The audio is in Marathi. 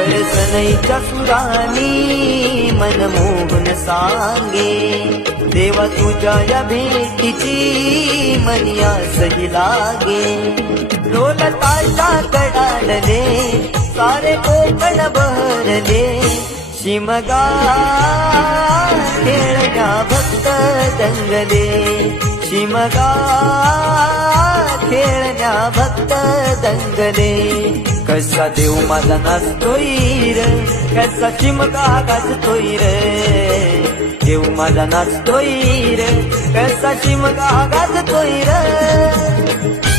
परसनईच्या सुरानी मन मोहन सांगे, देवा तुझ्या या भेटीची मनिया सही लागे। ढोल ताशा कडाडले सारे कोकण बहरले, शिमगा खेळण्या भक्त दंगले, शिमगा खेळण्या भक्त दंगले। कसा देव माझा नाचतोय रे, कसा चिमका गाजतोय रे, देव माझा नाचतोय रे, कसा चिमका गाजतोय रे।